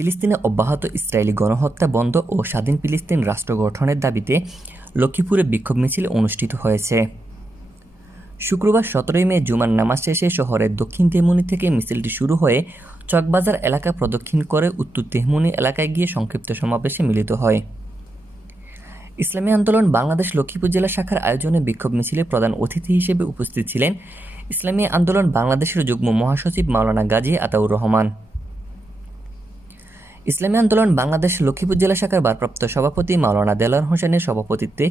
ফিলিস্তিনে অব্যাহত ইসরায়েলি গণহত্যা বন্ধ ও স্বাধীন ফিলিস্তিন রাষ্ট্র গঠনের দাবিতে লক্ষ্মীপুরে বিক্ষোভ মিছিল অনুষ্ঠিত হয়েছে। শুক্রবার সতেরোই মে জুমার নামাজ শেষে শহরের দক্ষিণ তেহমুনি থেকে মিছিলটি শুরু হয়ে চকবাজার এলাকা প্রদক্ষিণ করে উত্তর তেহমুনি এলাকায় গিয়ে সংক্ষিপ্ত সমাবেশে মিলিত হয়। ইসলামী আন্দোলন বাংলাদেশ লক্ষ্মীপুর জেলা শাখার আয়োজনে বিক্ষোভ মিছিলে প্রধান অতিথি হিসেবে উপস্থিত ছিলেন ইসলামী আন্দোলন বাংলাদেশের যুগ্ম মহাসচিব মাওলানা গাজী আতাউর রহমান। ইসলামী আন্দোলন বাংলাদেশ লক্ষ্মীপুর জেলা শাখার ভারপ্রাপ্ত সভাপতি মাওলানা দেলার হোসেনের সভাপতিত্বে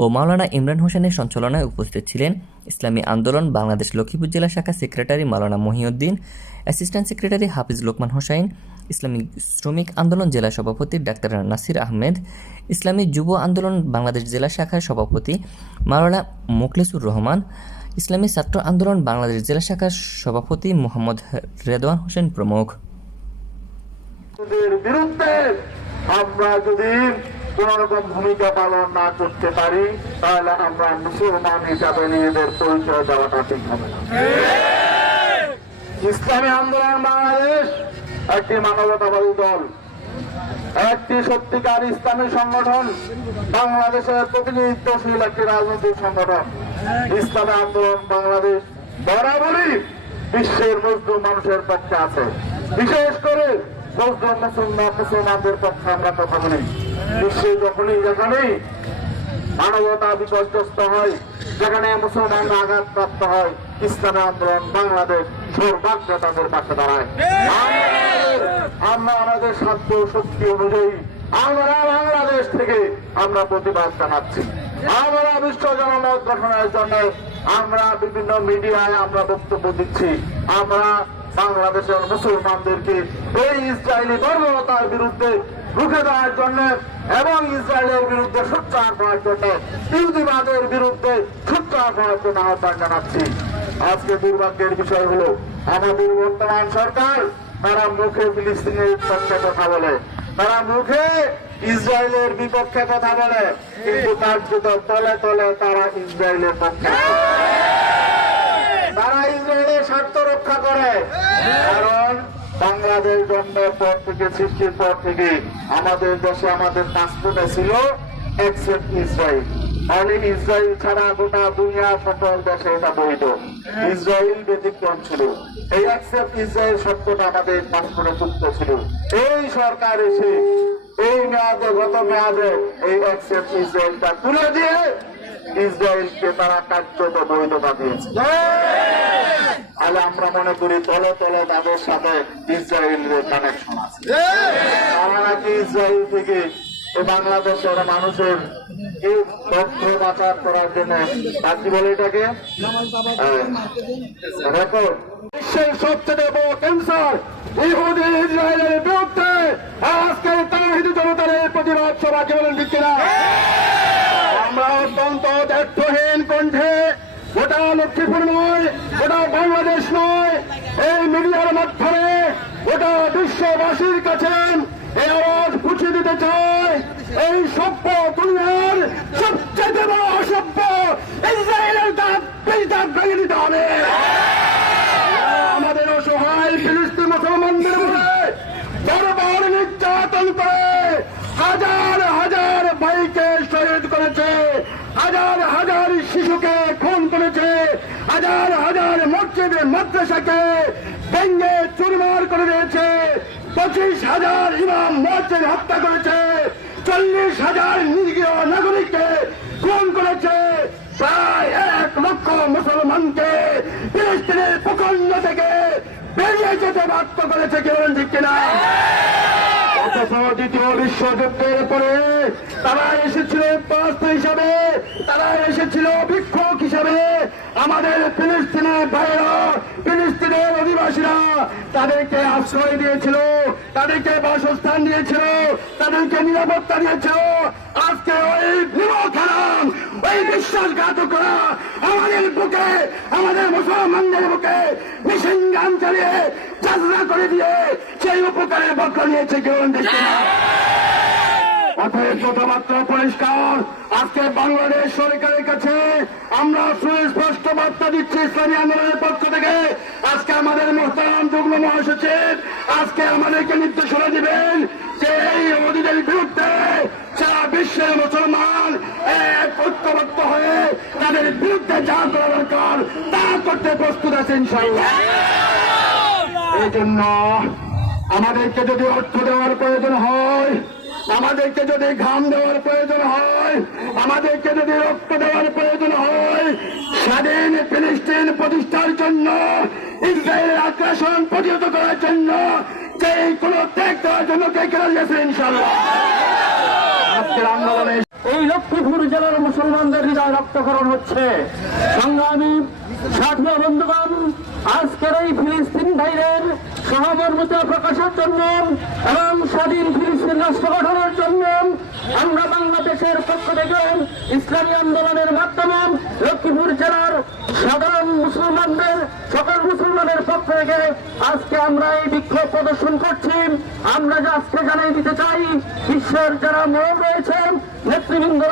ও মাওলানা ইমরান হোসেনের সঞ্চালনায় উপস্থিত ছিলেন ইসলামী আন্দোলন বাংলাদেশ লক্ষ্মীপুর জেলা শাখা secretary Maulana Mohiuddin, assistant secretary Hafiz Lokman Hossain Islami Shramik Andolan জেলা সভাপতি ডাক্তার নাসির আহমেদ, ইসলামী যুব আন্দোলন বাংলাদেশ জেলা শাখার সভাপতি মাওলানা মোখলেসুর রহমান, ইসলামী ছাত্র আন্দোলন বাংলাদেশ জেলা শাখার সভাপতি মোহাম্মদ রেদওয়ান হোসেন প্রমুখ। বিরুদ্ধে আমরা যদি কোন রকম ভূমিকা পালন না করতে পারি, তাহলে আমরা মুসলমান হিসাবে নিজেদের পরিচয় দেওয়াটা ঠিক হবে ইসলামী আন্দোলন বাংলাদেশ একটি মানবতাবাদী দল, একটি সত্যিকার ইসলামী সংগঠন, বাংলাদেশের প্রতিনিধিত্বশীল একটি রাজনৈতিক সংগঠন। ইসলামী আন্দোলন বাংলাদেশ বরাবরই বিশ্বের মজদুর মানুষের পক্ষে আছে। বিশেষ করে মুসলমান মুসলমানদের পক্ষে আমরা কথা বলি। বিশ্বে যখনই মানবতা বিপর্যস্ত হয়, যেখানে হয় আন্দোলন বাংলাদেশ তাদের পাশে দাঁড়ায়। আমরা আমাদের সাধ্য শক্তি অনুযায়ী আমরা বাংলাদেশ থেকে আমরা প্রতিবাদ জানাচ্ছি। আমরা বিশ্ব জনমত গঠনের জন্য আমরা বিভিন্ন মিডিয়ায় আমরা বক্তব্য দিচ্ছি। আমরা বাংলাদেশের মুসলমানদেরকে এই ইসরায়েলি বর্বরতার বিরুদ্ধে রুখে দেওয়ার জন্য এবং ইসরায়েলের বিরুদ্ধে সোচ্চার করার জন্য, ইহুদিবাদের বিরুদ্ধে সোচ্চার করার জন্য আহ্বান জানাচ্ছি। আজকে দুর্ভাগ্যের বিষয় হলো, আমাদের বর্তমান সরকার তারা মুখে ফিলিস্তিনের পক্ষে কথা বলে। তারা মুখে ইসরায়েলের বিপক্ষে কথা বলে, কিন্তু কার্যত তলে তলে তারা ইসরায়েলের পক্ষে। তারা ইসরায়েলের স্বার্থ রক্ষা করে। কারণ বাংলাদেশ জন্মের পর থেকে, সৃষ্টির পর থেকে আমাদের দেশে আমাদের পাসপোর্টে ছিল এক্সেপ্ট ইসরায়েল। ইসরায়েল ছাড়া গোটা দুনিয়া সকল দেশে এটা বৈধ। ইসরায়েল ব্যতিক্রম ছিল। এই ইসরায়েল আমাদের পাসপোর্টে যুক্ত ছিল। এই সরকার এসে, এই মেয়াদে, গত মেয়াদে এই ইসরায়েলটা তুলে দিয়ে ইসরায়েলকে তারা কার্যত বৈধতা দিয়েছে তাহলে আমরা মনে করি তলে তলে তাদের সাথে ইসরায়েলের কানেকশন আছে। তারা নাকি ইসরায়েল থেকে বাংলাদেশের মানুষের এই তথ্য পাচার করার জন্য তার কি বলে এটাকে রেকর্ড বিশ্বের সবচেয়ে বড় ক্যান্সার ইহুদি ইসরায়েলের বিরুদ্ধে আজকে তাহিদি জনতার এই প্রতিবাদ সভাকে বলেন আমরা অত্যন্ত দায়িত্বহীন কণ্ঠে, গোটা লক্ষ্মীপুর নয়, গোটা বাংলাদেশ নয়, এই মিডিয়ার মাধ্যমে গোটা বিশ্ববাসীর কাছে এই আওয়াজ পুছে দিতে চায় এই সভ্য দুনিয়ার সবচেয়ে বড় অসভ্য, ইসরায়েলের দাঁত দাঁত ভেঙে দিতে হবে আমাদের অসহায় ফিলিস্তিন মুসলমানদের উপরে বারবার নির্যাতন করে হাজার হাজার ভাইকে শহীদ করেছে হাজার হাজার শিশুকে খুন করেছে হাজার হাজার মসজিদে মাদ্রাসাকে ভেঙ্গে চুরমার করে দিয়েছে। পঁচিশ হাজার ইমাম মসজিদ হত্যা করেছে। চল্লিশ হাজার নিরীহ নাগরিককে খুন করেছে। প্রায় এক লক্ষ মুসলমানকে ফিলিস্তিনের প্রখণ্ড থেকে বেরিয়ে যেতে বাধ্য করেছে কেউ ঠিক কিনা। দ্বিতীয় বিশ্বযুদ্ধের পরে তারা এসেছিল পাস্ত হিসাবে তারা এসেছিল বিক্ষোভ হিসাবে আমাদের ফিলিস্তিনের ভাইয়েরা অধিবাসীরা তাদেরকে আশ্রয় দিয়েছিল, তাদেরকে বাসস্থান দিয়েছিল, তাদেরকে নিরাপত্তা দিয়েছিল। আজকে ওই খারাপ ওই বিশ্বাসঘাতকরা আমাদের বুকে, আমাদের মুসলমানদের বুকে নিঃসংগ্রাম চালিয়ে যাত্রা করে দিয়ে সেই উপকারের বক্র নিয়েছে কেউ না অতএব কথাবার্তা পরিষ্কার। আজকে বাংলাদেশ সরকারের কাছে আমরা সুস্পষ্ট বার্তা দিচ্ছি ইসলামী আন্দোলনের পক্ষ থেকে। আজকে আমাদের মোহতারাম যুগ্ম মহাসচিব আজকে আমাদেরকে নির্দেশনা দিবেন যে এই অবধিদের বিরুদ্ধে সারা বিশ্বের মুসলমান এক ঐক্যবদ্ধ হয়ে তাদের বিরুদ্ধে যা করা দরকার তা করতে প্রস্তুত আছেন ইনশাল্লাহ এই জন্য আমাদেরকে যদি অর্থ দেওয়ার প্রয়োজন হয় আমাদেরকে যদি ঘাম দেওয়ার প্রয়োজন হয়, আমাদেরকে যদি রক্ত দেওয়ার প্রয়োজন হয়, স্বাধীন ফিলিস্তিন প্রতিষ্ঠার জন্য, ইসরায়েলের আগ্রাসন প্রতিহত করার জন্য যে কোনো ত্যাগ দেওয়ার জন্য কে কেনা গেছে ইনশাল্লাহ আন্দোলনে এই লক্ষ্মীপুর জেলার মুসলমানদের হৃদয় রক্তকরণ হচ্ছে। সংগ্রামী সাথীয় বন্ধুগণ, আজকের এই ফিলিস্তিন ভাইদের সহমর্মিতা প্রকাশের জন্য এবং স্বাধীন ফিলিস্তিন রাষ্ট্র গঠনের জন্য আমরা বাংলাদেশের পক্ষ থেকে ইসলামী আন্দোলনের মাধ্যমে লক্ষ্মীপুর জেলার সাধারণ মুসলমানদের, সকল মুসলমানের পক্ষ থেকে আজকে আমরা এই বিক্ষোভ প্রদর্শন করছি। আমরা যে আজকে জানাই দিতে চাই, বিশ্বের যারা মরম রয়েছেন নেতৃত্ব